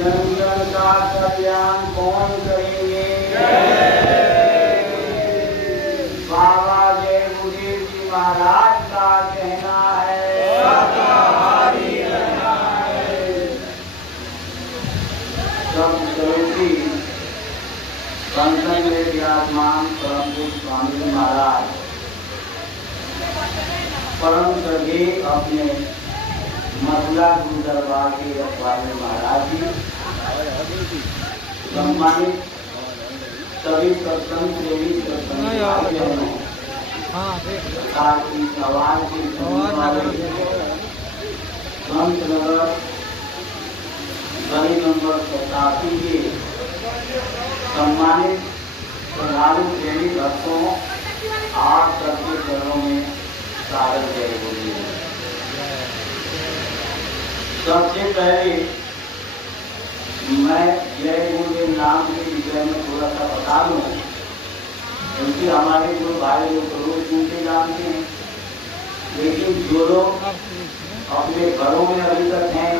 जन जन का कल्याण कौन करेंगे? बाबा जय गुरुदेव जी महाराज का कहना है शाकाहारी रहना है। सब स्वरूपी संतन में विराजमान परम पूज्य स्वामी महाराज परम श्रद्धेय अपने मथुरा गुरु दरबार के रखवाले महाराज जी, सम्मानित सभी सत्संग प्रेमी सत्संग सवाल की संत नगर गली नंबर 87 के सम्मानित श्रद्धालु प्रेमी भक्तों, आप सबके चरणों में सादर जय गुरुदेव। सबसे पहले मैं जय गुरुदेव नाम के विषय में थोड़ा सा बता दूं, क्योंकि हमारे जो भाई लोग रोज सुनते जानते हैं, लेकिन जो लोग अपने घरों में अभी तक हैं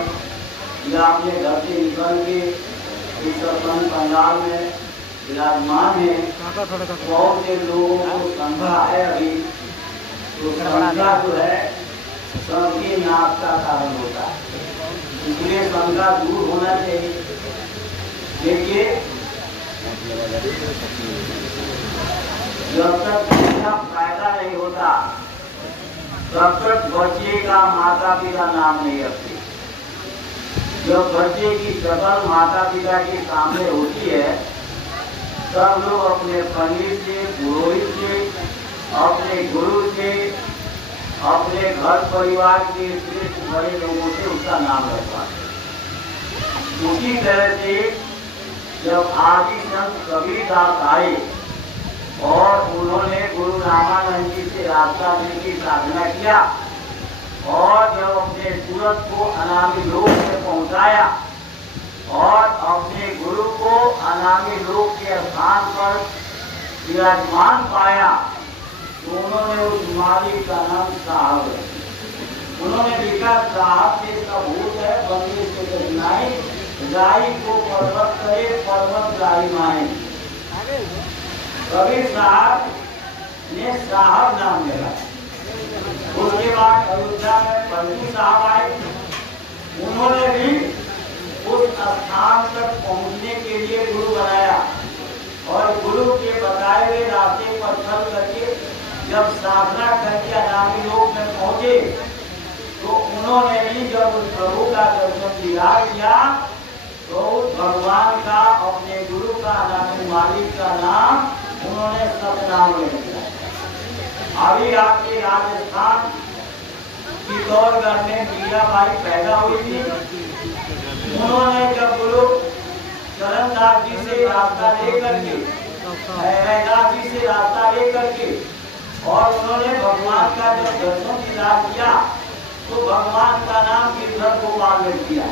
या अपने घर से निकल के इस सत्संग पंडाल में विराजमान है, बहुत से लोगों को संभा है अभी, तो संख्या जो है सबके नाश का कारण होता है, इसलिए शंका दूर होना चाहिए। देखिए, जब तक इसका फायदा नहीं होता तब तक बच्चे का माता पिता नाम नहीं रखते। जब बच्चे की शक्ल माता पिता के सामने होती है तब लोग अपने पंडित से, पुरोहित से, अपने गुरु से, अपने घर परिवार के श्रेष्ठ बड़े लोगों से उसका नाम रखवाते। उसी तरह से जब आदि संत कबीरदास आए और उन्होंने गुरु रामानंद जी से रास्ता देने की साधना किया और जब अपने सूरत को अनामी लोक में पहुंचाया और अपने गुरु को अनामी लोक के स्थान पर विराजमान पाया, तो उन्होंने उस मालिक का नाम साहब रखा। उन्होंने लिखा, साहब से इसका भूत है, बंदे से कठिनाई, गाय को पर्वत करे, पर्वत गाय माए। कबीर साहब ने साहब नाम दिया। उसके बाद अयोध्या में पंडित साहब आए, उन्होंने भी उस स्थान तक पहुंचने के लिए गुरु बनाया और गुरु के बताए हुए रास्ते पर चल करके जब साधना करके अनामी लोक में पहुंचे तो उन्होंने भी जब उस प्रभु का दर्शन दीदार किया तो उस भगवान का, अपने गुरु का, अनामी मालिक का नाम उन्होंने सतनाम ले लिया। अभी आपके राजस्थान चित्तौड़गढ़ में मीराबाई पैदा हुई थी। उन्होंने जब गुरु चरणदास जी से रास्ता लेकर के, रैदास जी से रास्ता लेकर के और उन्होंने भगवान का जब दर्शन दीदार किया तो भगवान का नाम गिरधर गोपाल रख दिया।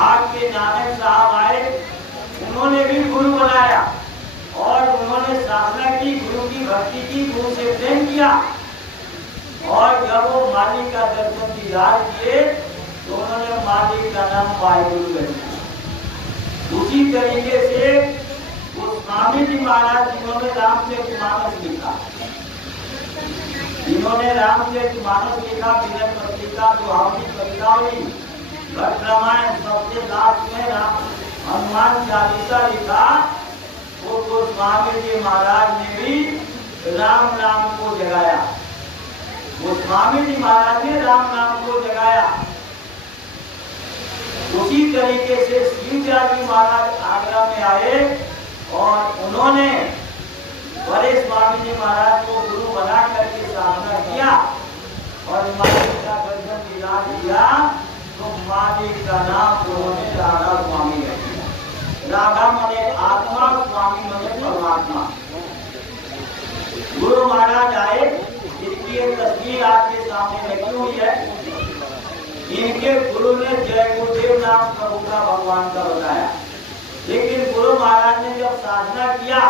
आपके नानक साहब आए, उन्होंने भी गुरु बनाया और उन्होंने साधना की, गुरु की भक्ति की, गुरु से प्रेम किया और जब वो मालिक का दर्शन दीदार किए तो उन्होंने मालिक का नाम वाहिगुरु रख दिया। उसी तरीके से वो स्वामी जी महाराज जिन्होंने रामचरितमानस लिखा, जिन्होंने रामचरितमानस लिखा, विनय पत्रिका, दुहावनी, कवितावली, भट्ट रामायण, सबसे लास्ट में हनुमान चालीसा लिखा, वो तो स्वामी जी महाराज ने भी राम नाम को जगाया। वो स्वामी जी महाराज ने राम नाम को जगाया। उसी तरीके से शिवजा जी महाराज आगरा में आए और उन्होंने बड़े स्वामी जी महाराज को गुरु बना करके साधना किया और मालिक का दर्शन दीदार किया तो मालिक का नाम उन्होंने राधा स्वामी रख दिया। राधा मने आत्मा, स्वामी मने परमात्मा। गुरु महाराज आए, इनकी एक तस्वीर आपके सामने रखी हुई है। इनके गुरु ने जय गुरुदेव नाम प्रभु का, भगवान का बताया, लेकिन गुरु महाराज ने जब साधना किया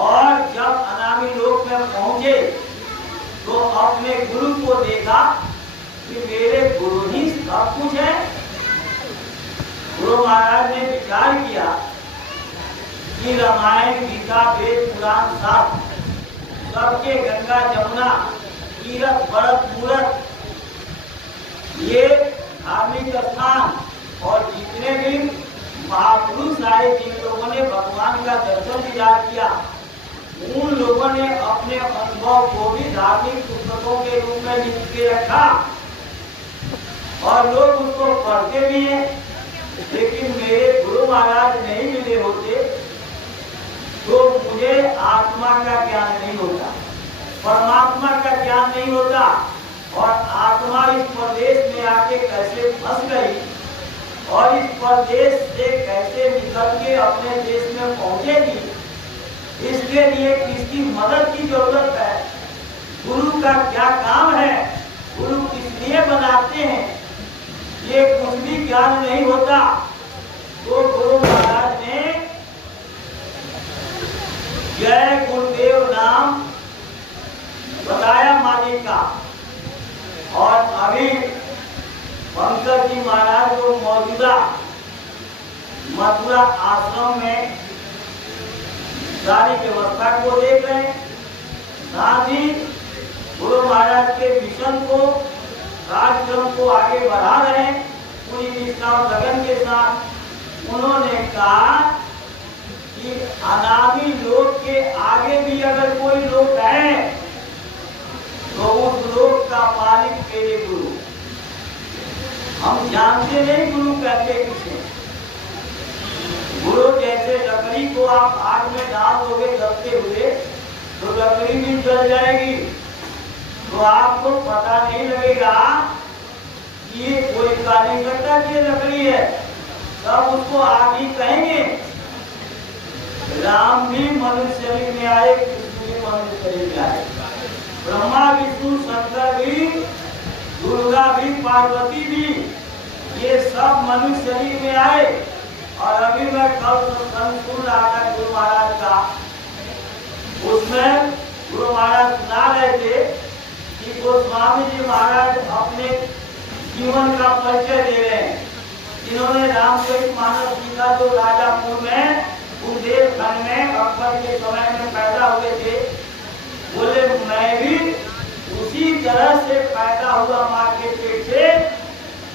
और जब अनामी लोक में पहुंचे तो अपने गुरु को देखा कि मेरे गुरु ही सब कुछ है। गुरु महाराज ने विचार किया कि रामायण, गीता, वेद, पुराण, शास्त्र सबके गंगा, जमुना, तीरथ, व्रत, मूरत, ये धार्मिक स्थान और जितने भी महापुरुष आए, जिन लोगों ने भगवान का दर्शन दीदार किया, उन लोगों ने अपने अनुभव को भी धार्मिक पुस्तकों के रूप में लिख के रखा और लोग उसको पढ़ते भी हैं। लेकिन मेरे गुरु महाराज नहीं मिले होते तो मुझे आत्मा का ज्ञान नहीं होता, परमात्मा का ज्ञान नहीं होता, और आत्मा इस प्रदेश में आके कैसे फंस गई और इस प्रदेश से कैसे निकल के अपने देश में पहुंचेगी, इसके लिए किसकी मदद की जरूरत है, गुरु का क्या काम है, गुरु किस लिए बनाते हैं, ये कुछ भी ज्ञान नहीं होता। तो गुरु महाराज ने जय गुरुदेव नाम बताया मालिक का, और अभी पंकज जी महाराज को मौजूदा मथुरा आश्रम में सारी व्यवस्था को देख रहे हैं, साथ ही गुरु महाराज के मिशन को, कार्यक्रम को आगे बढ़ा रहे हैं पूरी निष्ठा और लगन के साथ। उन्होंने कहा कि अनादि लोक के आगे भी अगर कोई लोक है तो उस लोक का मालिक मेरे गुरु। हम जानते नहीं गुरु कहते किसे। गुरु जैसे लकड़ी को आप आग में डाल दोगे जलते हुए तो लकड़ी भी जल जाएगी, तो आपको पता नहीं लगेगा कि ये कोई कह नहीं सकता कि ये लकड़ी है, सब उसको आग ही कहेंगे। राम भी मनुष्य शरीर में आए, कृष्ण भी मनुष्य शरीर में आए, ब्रह्मा विष्णु शंकर भी, दुर्गा भी, पार्वती भी, ये सब मनुष्य शरीर में आए। और अभी मैं कल सुन रहा था गुरु महाराज का, उसमें गुरु महाराज सुना रहे थे कि गोस्वामी जी महाराज अपने जीवन का परिचय दे रहे हैं, जिन्होंने रामचरित मानस लिखा जो राजापुर में बुंदेलखंड में अकबर के समय में पैदा हुए थे। बोले मैं भी उसी तरह से पैदा हुआ माँ के पेट से,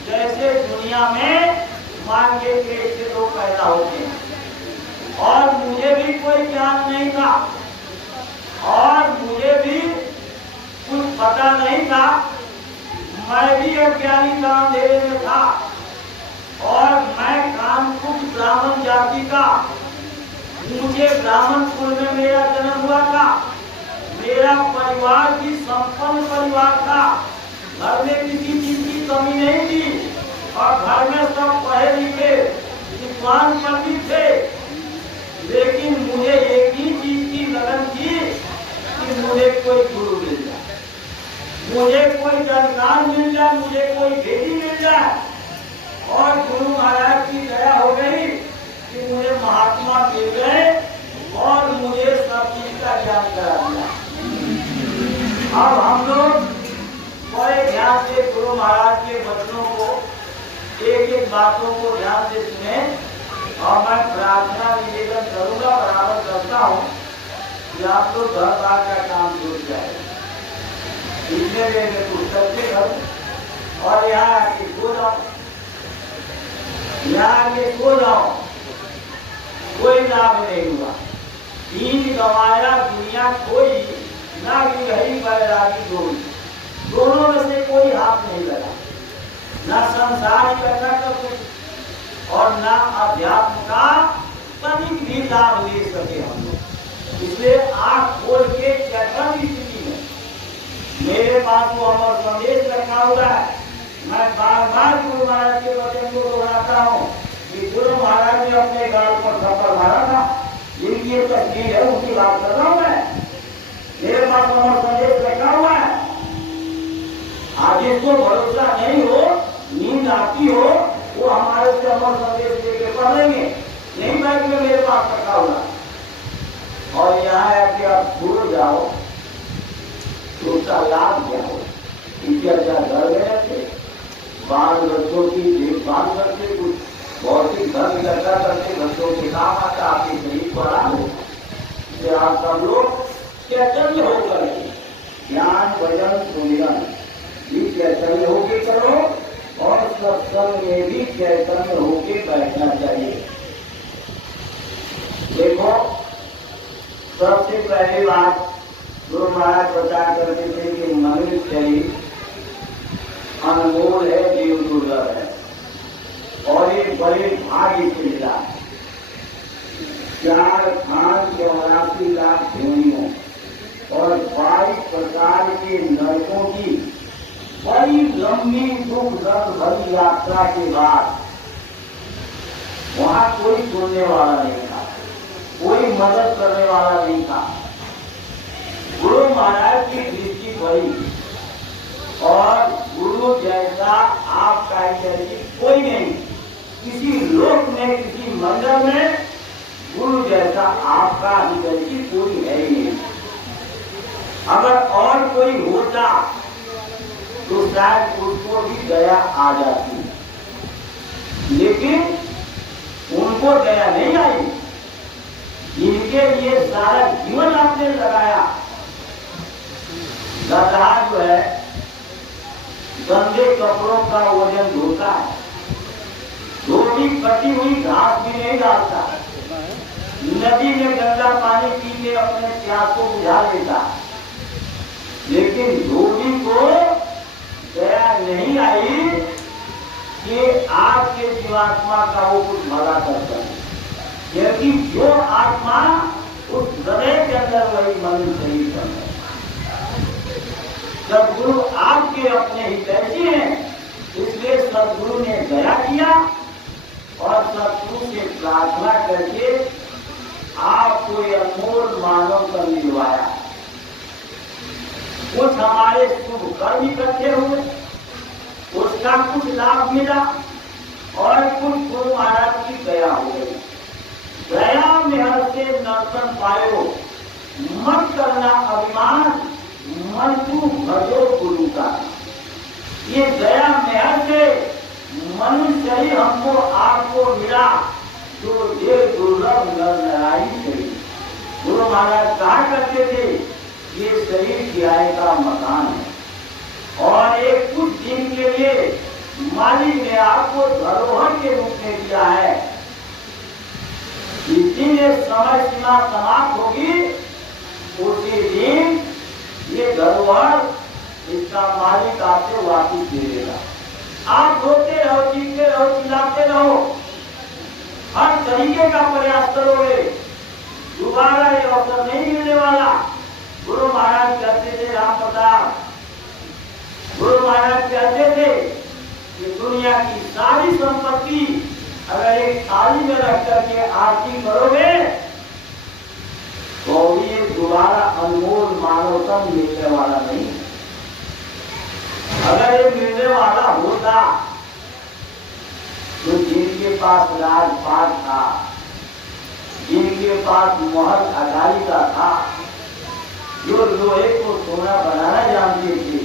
जैसे दुनिया में माँ के पेट से लोग पैदा होते हैं, और मुझे भी कोई ज्ञान नहीं था और मुझे भी कुछ पता नहीं था, मैं भी अज्ञानी था, अंधेरे में था, और मैं कानपुर ब्राह्मण जाति का, मुझे ब्राह्मण कुल में मेरा जन्म हुआ था, मेरा परिवार भी संपन्न परिवार था, घर में किसी चीज की कमी नहीं थी, और घर में सब पढ़े लिखे विद्वान पंडित थे। लेकिन मुझे एक ही चीज की लगन थी कि मुझे कोई गुरु मिल जाए, मुझे कोई जानकार मिल जाए, मुझे कोई भेदी मिल जाए। और गुरु महाराज की दया हो गई कि मुझे महात्मा मिल गए और मुझे सब चीज का ज्ञान करा दिया। अब हम लोग बड़े ध्यान से गुरु महाराज के वचनों को, एक एक बातों को ध्यान से सुने, और मैं प्रार्थना निवेदन करूंगा, बराबर करता हूँ कि आप लोग घर बार का काम छूट जाए, इतने देर में पुस्तक से करूँ और यहाँ आके सो जाओ, यहाँ आके सो जाओ, कोई लाभ नहीं हुआ। दीन गंवाया दुनिया कोई, ना गिरही बैरागी डोरी, दोनों में से कोई हाथ नहीं लगा, ना संसार इकट्ठा का कुछ और ना अध्यात्म का तनिक भी लाभ ले सके हम लोग। इसलिए आँख खोल के चेतन की स्थिति में मेरे पास वो अमर संदेश रखा हुआ है। मैं बार बार गुरु महाराज के वचन को दोहराता हूँ कि गुरु महाराज ने अपने गाल पर थप्पड़ मारा था, जिनकी तस्वीर है उनकी बात कर रहा हूँ मैं। मेरे पास अमर संदेश रखा हुआ है। आज जिसको भरोसा नहीं हो, नींद आती हो, वो हमारे से अमर संदेश लेके पढ़ लेंगे, नहीं बैग में मेरे पास रखा हुआ। और यहाँ है कि आप भूल जाओ तो उसका लाभ क्या हो, इनके अच्छा घर में रहते, बाल बच्चों की देखभाल करते, कुछ भौतिक बड़ा हो कि आप सब लोग चैतन्य होकर ज्ञान भजन सुमिरन भी चैतन्य होके करो और सत्संग में भी चैतन्य होके बैठना चाहिए। देखो, सबसे पहली बात गुरु महाराज बता करते थे कि मनुष्य शरीर अनमोल है, जीव दुर्लभ है और ये बड़े भाग्य से मिला है। 4,84 लाख योनियों और 22 प्रकार के नरकों की बड़ी लंबी दुख दर्द भरी यात्रा के बाद वहां कोई सुनने वाला नहीं था, कोई मदद करने वाला नहीं था। गुरु महाराज की दृष्टि पड़ी और गुरु जैसा आपका कोई नहीं, किसी लोक में किसी मंदिर में गुरु जैसा आपका हितैषी कोई है ही नहीं। अगर और कोई होता तो शायद उसको भी दया आ जाती, लेकिन उनको दया नहीं आई। इनके लिए सारा जीवन आपने लगाया। गधा जो है गंदे कपड़ों का वजन धोता है, धोती कटी हुई घास भी नहीं डालता, नदी में गंदा पानी पी के अपने प्यास को बुझा लेता, लेकिन धोबी को दया नहीं आई कि आपके जीवात्मा का वो कुछ भला करता है, क्योंकि जो आत्मा उस हृदय के अंदर वही मन शरीर करता है। सदगुरु आपके अपने हितैषी हैं, इसलिए सदगुरु ने दया किया और सदगुरु से प्रार्थना करके आपको ये अनमोल मानव कर निभाया। कुछ हमारे शुभ कर्म इकट्ठे हुए, उसका कुछ लाभ मिला और कुछ गुरु महाराज की दया हो गई। दया में हर से नर्तन पायो, मत करना अभिमान, मन तू भजो गुरु का। ये दया मेहर से मनुष्य ही हमको आपको मिला, जो देव दुर्लभ नर नारायण शरीर। गुरु महाराज कहा करते थे ये शरीर किराए का मकान है और एक कुछ दिन के लिए मालिक ने आपको धरोहर के रूप में दिया है। जिस दिन ये समय सीमा समाप्त होगी उसी दिन ये धरोहर इसका मालिक आपसे वापिस दे देगा। आप रोते रहो, चीखते रहो, चिल्लाते रहो, हर तरीके का प्रयास करोगे, दोबारा ये अवसर नहीं मिलने वाला। गुरु महाराज कहते थे, राम प्रताप गुरु महाराज कहते थे कि दुनिया की सारी संपत्ति अगर एक थाली में रख करके आरती करोगे तो ये दोबारा अनमोल मानवतम मिलने वाला नहीं। अगर ये मिलने वाला होता तो जिनके पास राजपाट था, जिनके पास महल अटारिका था, जो लोहे को सोना बनाना जानते थे,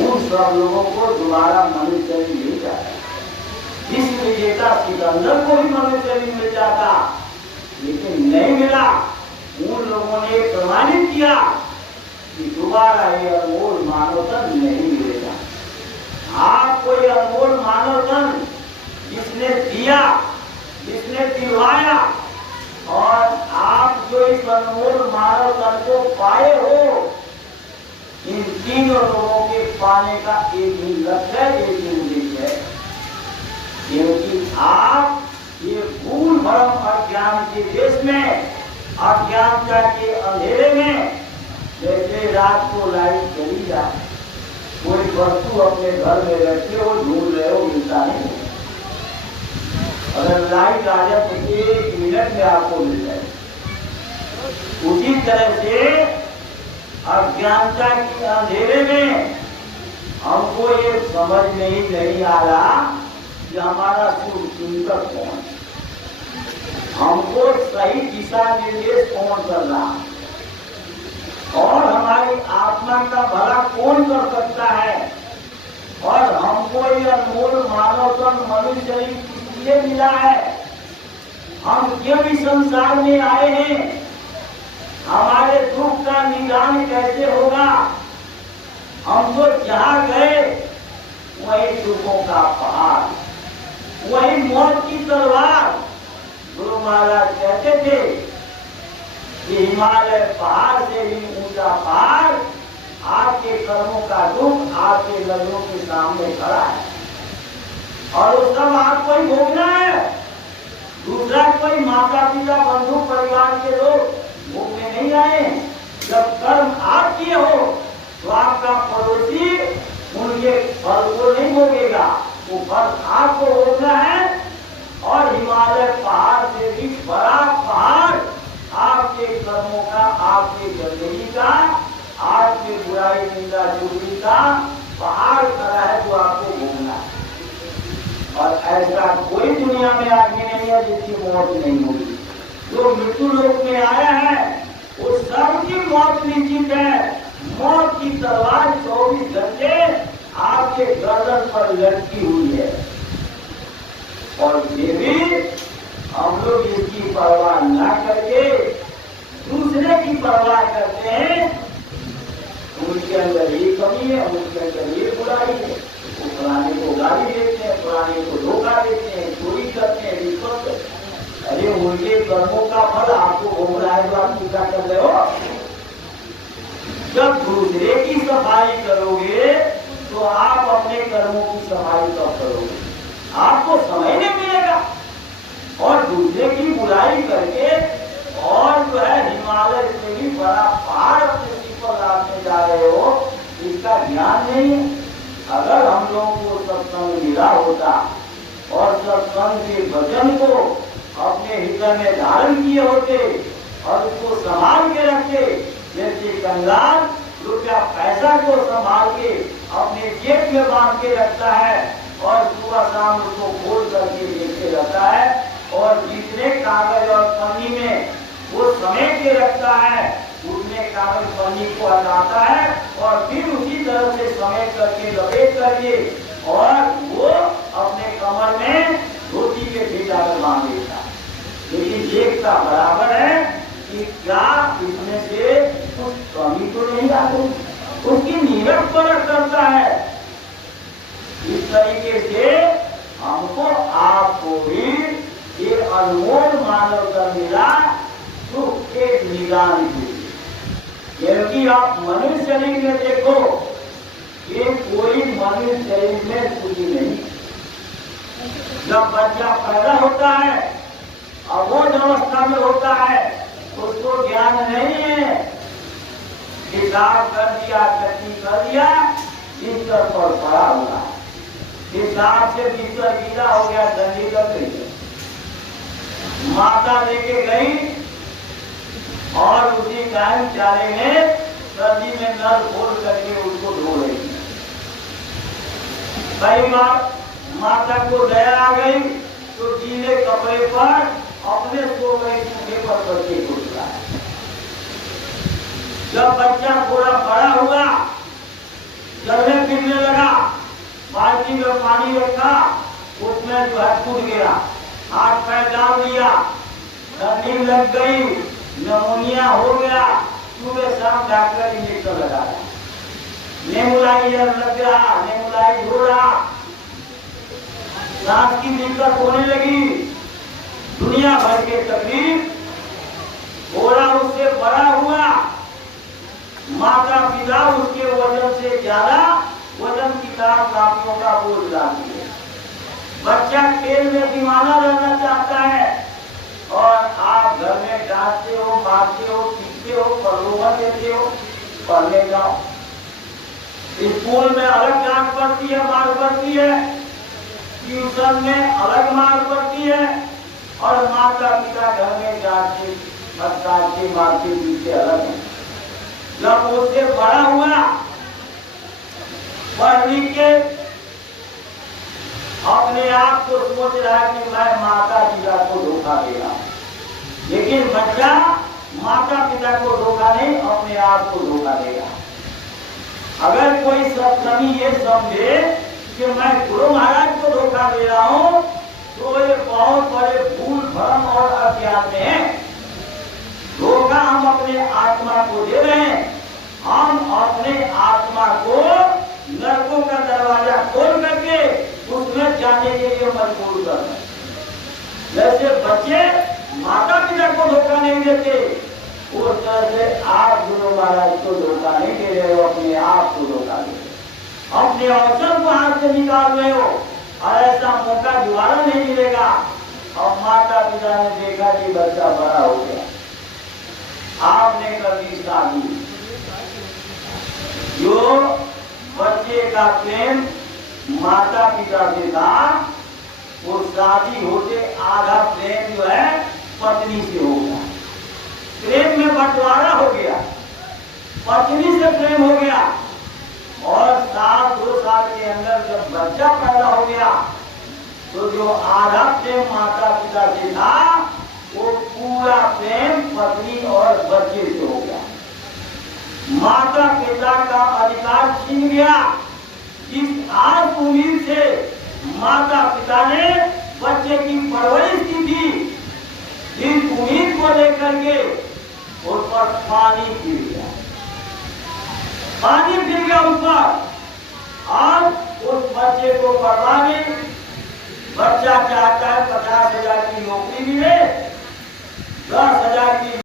उन सब लोगों को दोबारा मनुष्य मिल जाता। इस विजेता सिकंदर को भी मनुष्य मिल जाता, लेकिन नहीं मिला। उन लोगों ने प्रमाणित किया कि दोबारा ये अनमोल मानवतन नहीं मिलेगा। आपको ये अनमोल मानवतन जिसने दिया, जिसने दिलवाया, और आप जो इस अनमोल मानवतन को पाए हो, इन तीनों लोगों के पाने का एक ही लक्ष्य है, एक ही उद्देश्य है, क्योंकि आप ये भूल भरम अज्ञान के देश में, अज्ञानता के अंधेरे में, जैसे रात को लाइट चली जाए, कोई वस्तु अपने घर में रखे हो, ढूंढ रहे हो, मिलता नहीं। अगर लाइट आ जाए तो 1 मिनट में आपको मिल जाए। उसी तरह से अज्ञानता के अंधेरे में हमको ये समझ में नहीं आ रहा कि हमारा शुभ चिंतक कौन, हमको सही दिशा निर्देश कौन कर रहा, और हमारी आत्मा का भला कौन कर सकता है, और हमको ये अनमोल मानवतन मनुष्य शरीर किसलिए मिला है। हम क्यों इस संसार में आए हैं, हमारे दुख का निदान कैसे होगा। हम तो जहाँ गए वही दुखों का पहाड़, वही मौत की तलवार। गुरु महाराज कहते थे कि हिमालय पहाड़ से भी ऊंचा पहाड़, आपके कर्मों का दुख आपके नजरों के सामने खड़ा है और वो सब आपको ही भोगना है। दूसरा कोई माता पिता बंधु परिवार के लोग भोगने नहीं आए। जब कर्म आप किए हो तो आपका पड़ोसी उनके फल को नहीं भोगेगा, वो फल आपको भोगना है। और हिमालय पहाड़ से भी बड़ा पहाड़ आपके कर्मों का, आपके गंदगी का, आपके बुराई निंदा चुगली का पहाड़ खड़ा है जो आपको भोगना है। और ऐसा कोई दुनिया में आदमी नहीं है जिसकी मौत नहीं होगी। जो मृत्यु लोक में आया है वो सबकी मौत निश्चित है। मौत की तलवार 24 घंटे आपके गर्दन पर लटकी हुई है और ये भी हम लोग इसकी परवाह न करके दूसरे की परवाह करते हैं। उनके अंदर ये कमी है, उनके अंदर ये बुराई है, वो फलाने को गाली देते हैं, फलाने को धोखा देते हैं, चोरी करते हैं, रिश्वत करते हैं। अरे उनके कर्मों का फल आपको भोग रहा है तो आप पूजा कर रहे हो। जब दूसरे की सफाई करोगे तो आप अपने कर्मों की सफाई कब करोगे, आपको समय नहीं मिलेगा। और दूसरे की बुराई करके और जो है हिमालय से भी बड़ा पहाड़ अपने सिर पर लादने जा रहे हो, इसका ज्ञान नहीं है। अगर हम लोगों को सत्संग मिला होता और सत्संग के वचन को अपने हृदय में धारण किए होते और उसको संभाल के रखते, जैसे कंगाल रुपया पैसा को संभाल के अपने जेब में बांध के रखता है और सुबह शाम उसको खोल करके देखते रहता है और जितने कागज और पन्नी में वो समेट के रखता है उतने कागज पन्नी को हटाता है और फिर उसी तरह से समेट करके लपेट करके और वो अपने कमर में धोती के भीतर बांध देता है। लेकिन देखता बराबर है कि क्या इसमें से कुछ कमी तो नहीं आ रही, उसकी नीरव परख करता है। इस तरीके से हमको आपको भी ये अनमोल मानव का मिला सुख के निदान के। क्योंकि आप मनुष्य शरीर में देखो कि कोई मनुष्य शरीर में सुखी नहीं। जब बच्चा पैदा होता है अबोध अवस्था में होता है उसको ज्ञान नहीं है, हिसाब कर दिया, कटी कर दिया, बिस्तर पर पड़ा हुआ, हिसाब से बिस्तर गीला हो गया, ठंडी लग गई। माता लेके गई और उसी टाइम चारे में सर्दी में नल खोल करके उसको धो रही। कई बार माता को दया आ गई तो गीले कपड़े पर अपने सो गई, सूखे पर बच्चे को उठाया। जब बच्चा थोड़ा बड़ा हुआ, चलने फिरने लगा, बाल्टी में पानी रखा, उसमें जो है टूट गया, हाथ पैर डाल दिया, ठंडी लग गई, निमोनिया हो गया, सुबह शाम डॉक्टर इंजेक्शन लगाया, नेबुलाइजर लग रहा, नेबुलाइज हो रहा, सांस की दिक्कत होने लगी, दुनिया भर के तकलीफ। थोड़ा उससे बड़ा हुआ, माता पिता उसके वजन से ज्यादा वजन किताब कापियों का बोझ डालती है। बच्चा खेल में दीवाना रहना चाहता है और आप घर में डांटते हो, मारते हो, पीटते हो, प्रलोभन देते हो, पढ़ने जाओ। स्कूल में अलग डांट पड़ती है, मार पड़ती है, ट्यूशन में अलग मार पड़ती है और माता पिता घर में डांटते, फटकारते, मारते, पीटते अलग है। जब उससे बड़ा हुआ, पढ़ लिख के अपने आप को सोच रहा है कि मैं माता पिता को धोखा दे रहा हूं, लेकिन बच्चा माता पिता को धोखा नहीं, अपने आप को धोखा देगा। अगर कोई सत्संगी ये समझे कि मैं गुरु महाराज को धोखा दे रहा हूं तो ये बहुत बड़े भूल भ्रम और मजबूर करना। जैसे बच्चे माता पिता को धोखा नहीं देते, उस तरह से आप गुरु महाराज को धोखा नहीं दे रहे हो, अपने आप को धोखा दे रहे हो, अपने अवसर को हाथ से निकाल रहे हो। और ऐसा मौका दोबारा नहीं मिलेगा। और माता पिता ने देखा कि बच्चा बड़ा हो गया, आपने कर दी शादी। जो बच्चे का प्रेम माता पिता से था, वो शादी होते आधा प्रेम जो है पत्नी से हो गया। प्रेम में बंटवारा हो गया, पत्नी से प्रेम हो गया। और साल 2 साल के अंदर जब बच्चा पैदा हो गया, तो जो आधा प्रेम माता पिता से था, वो पूरा प्रेम पत्नी और बच्चे से हो गया। माता पिता का अधिकार छीन गया। इस आस उम्मीद से माता पिता ने बच्चे की परवरिश की थी, इस उम्मीद को लेकर के उस पर पानी गिर गया, पानी गिर गया उस पर। और उस बच्चे को परवाह नहीं, बच्चा चाहता है 50,000 की नौकरी मिले, 10,000 की